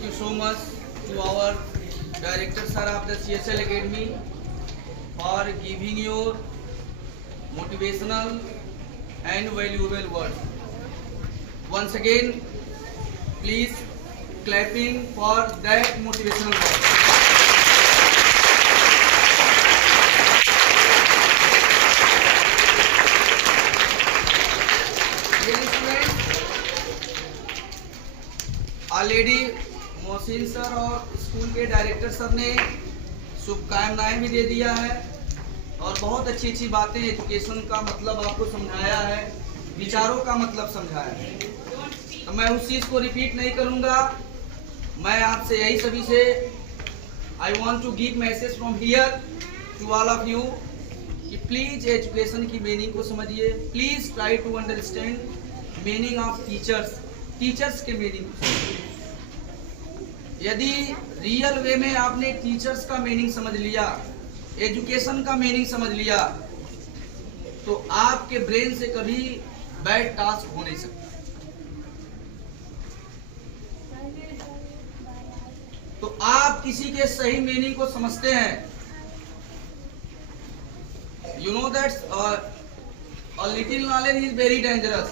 Thank you so much to our director sir of the CSL Academy for giving your motivational and valuable words. Once again, please clapping for that motivational word. Already Mohsin sir और school के director sir ने शुभकामनाएं भी दे दिया है और बहुत अच्छी अच्छी बातें एजुकेशन का मतलब आपको समझाया है, विचारों का मतलब समझाया है। तो मैं उस चीज़ को रिपीट नहीं करूंगा। मैं आपसे यही सभी से I want to give message from here to all of you कि प्लीज एजुकेशन की मीनिंग को समझिए। Please try to understand meaning of teachers के मीनिंग। यदि रियल वे में आपने टीचर्स का मीनिंग समझ लिया, एजुकेशन का मीनिंग समझ लिया, तो आपके ब्रेन से कभी बैड टास्क हो नहीं सकता। तो आप किसी के सही मीनिंग को समझते हैं। You know that's a little knowledge is very dangerous.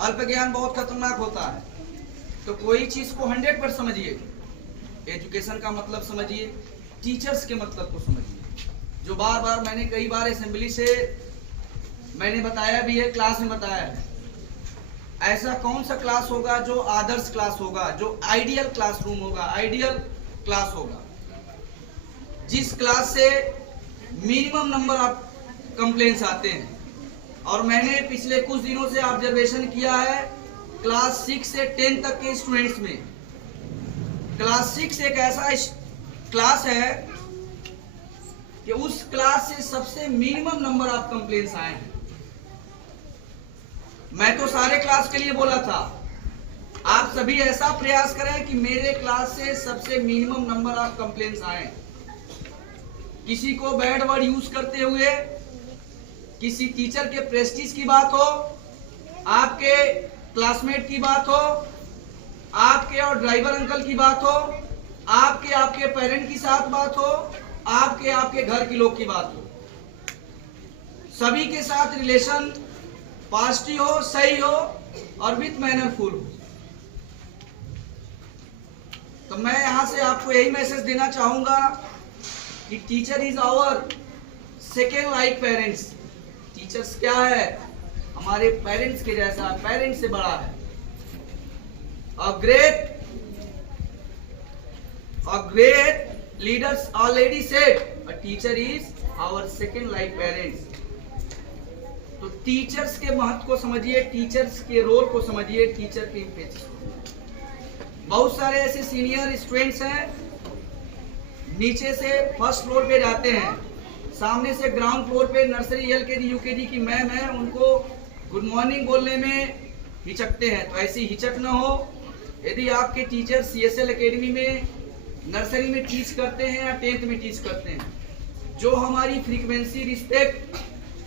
अल्प ज्ञान बहुत खतरनाक होता है। तो कोई चीज को 100% समझिए, एजुकेशन का मतलब समझिए, टीचर्स के मतलब को समझिए। जो बार बार मैंने कई बार असेंबली से मैंने बताया भी है, क्लास में बताया है। ऐसा कौन सा क्लास होगा जो आदर्श क्लास होगा, जो आइडियल क्लासरूम होगा, आइडियल क्लास होगा, जिस क्लास से मिनिमम नंबर ऑफ कंप्लेंट्स आते हैं। और मैंने पिछले कुछ दिनों से ऑब्जर्वेशन किया है क्लास 6 से 10 तक के स्टूडेंट्स में। क्लास 6 एक ऐसा क्लास है कि उस क्लास से सबसे मिनिमम नंबर ऑफ कंप्लेंट्स आए हैं। मैं तो सारे क्लास के लिए बोला था, आप सभी ऐसा प्रयास करें कि मेरे क्लास से सबसे मिनिमम नंबर ऑफ कंप्लेंट्स आए। किसी को बैड वर्ड यूज करते हुए, किसी टीचर के प्रेस्टीज की बात हो, आपके क्लासमेट की बात हो, आपके और ड्राइवर अंकल की बात हो, आपके पेरेंट की साथ बात हो, आपके घर के लोग की बात हो, सभी के साथ रिलेशन पॉजिटिव हो, सही हो और विथ मैनरफुल हो। तो मैं यहां से आपको यही मैसेज देना चाहूंगा कि teacher is our second like parents. Teachers क्या है? हमारे पेरेंट्स के जैसा, पेरेंट्स से बड़ा है। A great leaders already said a teacher is our second like parents। तो टीचर्स के महत्व को समझिए, टीचर्स के रोल को समझिए, टीचर के इम्पैक्ट। बहुत सारे ऐसे सीनियर स्टूडेंट्स हैं, नीचे से फर्स्ट फ्लोर पे जाते हैं, सामने से ग्राउंड फ्लोर पे नर्सरी एलकेजी यूकेजी की मैम है, उनको गुड मॉर्निंग बोलने में हिचकते हैं। तो ऐसी हिचक न हो। यदि आपके टीचर CSL एकेडमी में नर्सरी में टीच करते हैं या 10th में टीच करते हैं, जो हमारी फ्रीक्वेंसी रिस्पेक्ट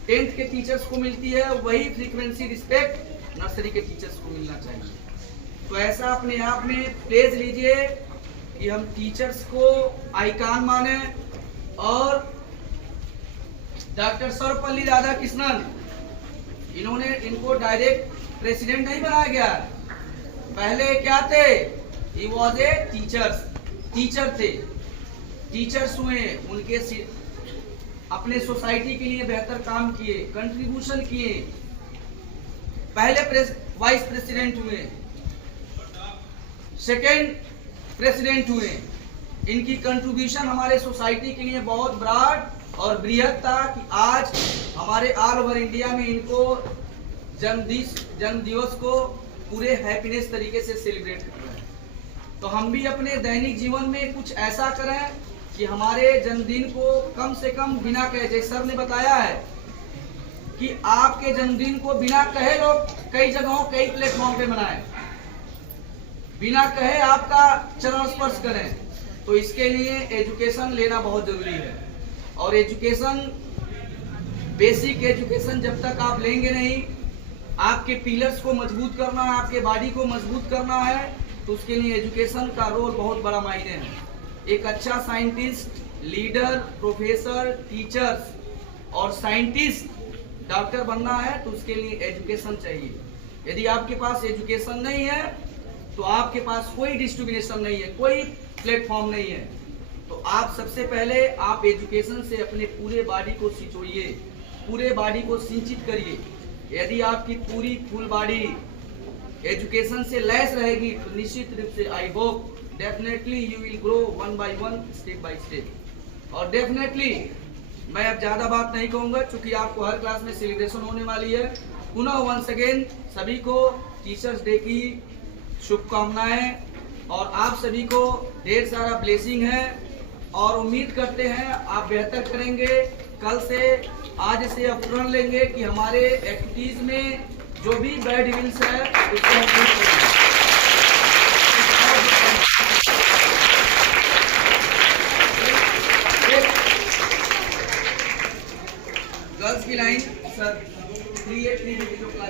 10th के टीचर्स को मिलती है, वही फ्रीक्वेंसी रिस्पेक्ट नर्सरी के टीचर्स को मिलना चाहिए। तो ऐसा अपने आप में प्लेज लीजिए कि हम टीचर्स को आइकॉन माने। और डॉक्टर सर्वपल्ली राधाकृष्णन, इनको डायरेक्ट प्रेसिडेंट नहीं बनाया गया। पहले क्या थे? ही वॉज ए टीचर थे। टीचर्स हुए, उनके अपने सोसाइटी के लिए बेहतर काम किए, कंट्रीब्यूशन किए, पहले वाइस प्रेसिडेंट हुए, सेकेंड प्रेसिडेंट हुए। इनकी कंट्रीब्यूशन हमारे सोसाइटी के लिए बहुत ब्रॉड और बृहद था कि आज हमारे ऑल ओवर इंडिया में इनको जन्म दिवस को पूरे हैप्पीनेस तरीके से सेलिब्रेट कर रहे हैं। तो हम भी अपने दैनिक जीवन में कुछ ऐसा करें कि हमारे जन्मदिन को कम से कम बिना कहे, जैसे सर ने बताया है कि आपके जन्मदिन को बिना कहे लोग कई जगहों, कई प्लेटफॉर्म पे मनाएं, बिना कहे आपका चरण स्पर्श करें। तो इसके लिए एजुकेशन लेना बहुत जरूरी है। और एजुकेशन, बेसिक एजुकेशन जब तक आप लेंगे नहीं, आपके पिलर्स को मजबूत करना है, आपके बॉडी को मजबूत करना है, तो उसके लिए एजुकेशन का रोल बहुत बड़ा मायने है। एक अच्छा साइंटिस्ट, लीडर, प्रोफेसर, टीचर्स और साइंटिस्ट, डॉक्टर बनना है तो उसके लिए एजुकेशन चाहिए। यदि आपके पास एजुकेशन नहीं है तो आपके पास कोई डिस्ट्रीब्यूशन नहीं है, कोई प्लेटफॉर्म नहीं है। तो आप सबसे पहले आप एजुकेशन से अपने पूरे बॉडी को सिंचोइए, पूरे बॉडी को सिंचित करिए। यदि आपकी पूरी फुल बॉडी एजुकेशन से लैस रहेगी तो निश्चित रूप से I hope definitely you will grow one by one, step by step. और डेफिनेटली मैं अब ज्यादा बात नहीं कहूंगा क्योंकि आपको हर क्लास में सेलिब्रेशन होने वाली है। पुनः वंस अगेन सभी को टीचर्स डे की शुभकामनाएं और आप सभी को ढेर सारा ब्लेसिंग है और उम्मीद करते हैं आप बेहतर करेंगे। कल से आज से अब प्रण लेंगे कि हमारे एक्टिविटीज में जो भी बैड विल्स है उसको हम दूर करेंगे। गर्ल्स की लाइन सर 3 क्लास